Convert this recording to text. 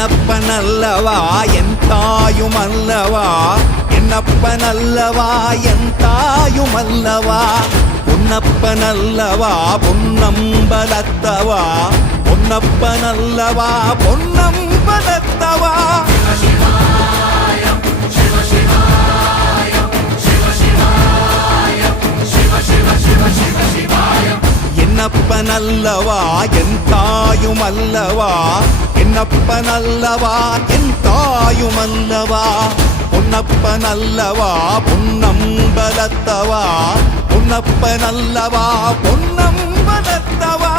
என்னப்பனல்லவா என் தாயுமல்லவா, என்னப்பனல்லவா என் தாயுமல்லவா, பொன்னப்பனல்லவா பொன்னம்பலத்தவா, பொன்னப்பனல்லவா பொன்னம்பலத்தவா. என்னப்பனல்லவா என் தாயுமல்லவா, என்னப்பனல்லவா என் தாயுமல்லவா, பொன்னப்பனல்லவா பொன்னம்பலத்தவா, பொன்னப்பனல்லவா பொன்னம்பலத்தவா.